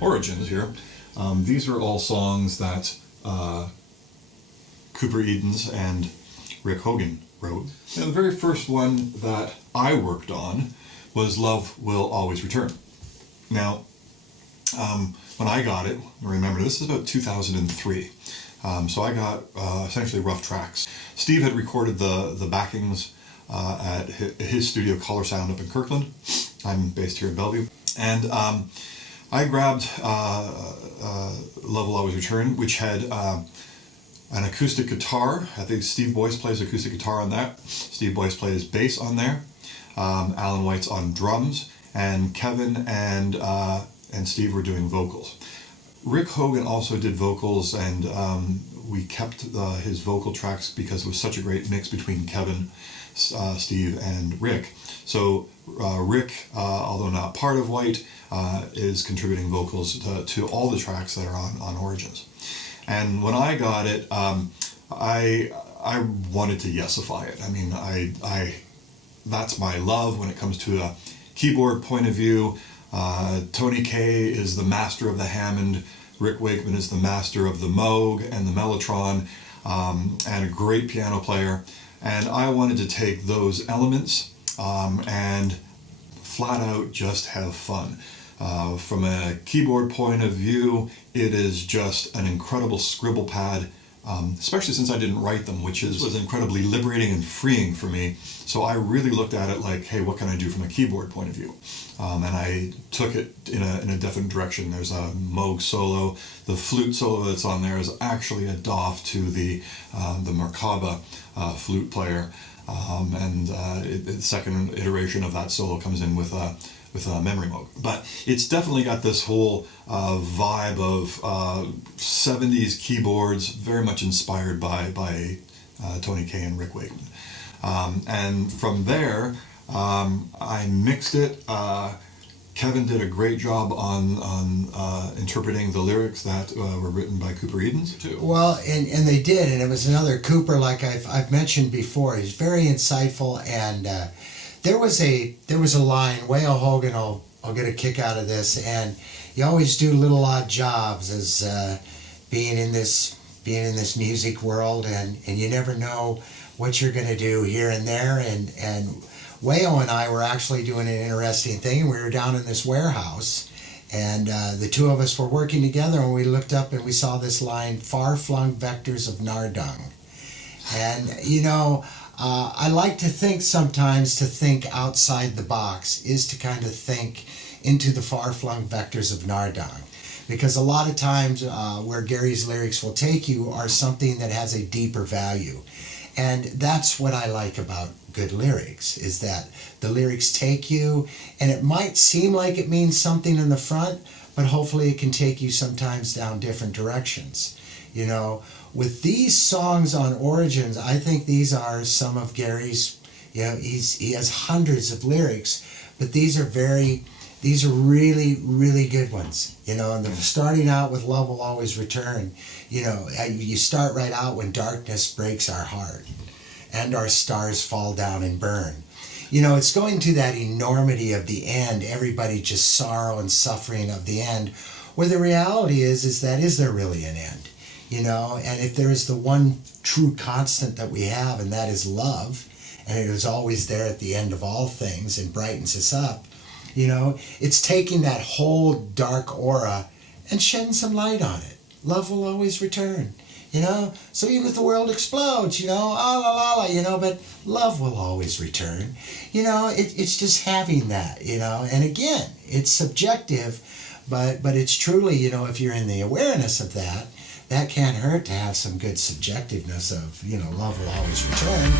Origins here. These are all songs that Cooper Edens and Rick Hogan wrote. And the very first one that I worked on was Love Will Always Return. Now, when I got it, remember this is about 2003, so I got essentially rough tracks. Steve had recorded the backings at his studio Color Sound up in Kirkland. I'm based here in Bellevue. And I grabbed Love Will Always Return, which had an acoustic guitar. I think Steve Boyce plays acoustic guitar on that. Steve Boyce plays bass on there. Alan White's on drums, and Kevin and Steve were doing vocals. Rick Hogan also did vocals, and we kept his vocal tracks because it was such a great mix between Kevin, Steve, and Rick. So Rick, although not part of White, is contributing vocals to all the tracks that are on Origins. And when I got it, I wanted to yesify it. I mean, I that's my love when it comes to a keyboard point of view. Tony Kaye is the master of the Hammond. Rick Wakeman is the master of the Moog and the Mellotron, and a great piano player. And I wanted to take those elements and flat out just have fun. From a keyboard point of view, it is just an incredible scribble pad, especially since I didn't write them, which was incredibly liberating and freeing for me. So I really looked at it like, hey, what can I do from a keyboard point of view? And I took it in a different direction. There's a Moog solo. The flute solo that's on there is actually a doff to the Merkaba flute player. And the second iteration of that solo comes in with a memory Moog. But it's definitely got this whole vibe of 70s keyboards, very much inspired by Tony Kaye and Rick Wakeman. And from there, I mixed it. Kevin did a great job on interpreting the lyrics that were written by Cooper Edens too. Well, and they did, and it was another Cooper, like I've mentioned before. He's very insightful, and there was a line. Whale Hogan will get a kick out of this, and you always do little odd jobs as being in this music world, and you never know what you're going to do here and there, and Wayo and I were actually doing an interesting thing. We were down in this warehouse, and the two of us were working together, and we looked up and we saw this line, far-flung vectors of Nardung. And, I like to think sometimes to think outside the box is to kind of think into the far-flung vectors of Nardung. Because a lot of times where Gary's lyrics will take you are something that has a deeper value. And that's what I like about good lyrics, is that the lyrics take you, and it might seem like it means something in the front, but hopefully it can take you sometimes down different directions. With these songs on Origins, I think these are some of Gary's, he has hundreds of lyrics, but these are really, really good ones. And starting out with Love Will Always Return, you start right out when darkness breaks our heart and our stars fall down and burn. It's going to that enormity of the end, everybody just sorrow and suffering of the end, where the reality is there really an end? And if there is the one true constant that we have, and that is love, and it is always there at the end of all things and brightens us up, it's taking that whole dark aura and shedding some light on it. Love will always return, So even if the world explodes, but love will always return. It's just having that, And again, it's subjective, but it's truly, if you're in the awareness of that, that can't hurt to have some good subjectiveness of, love will always return.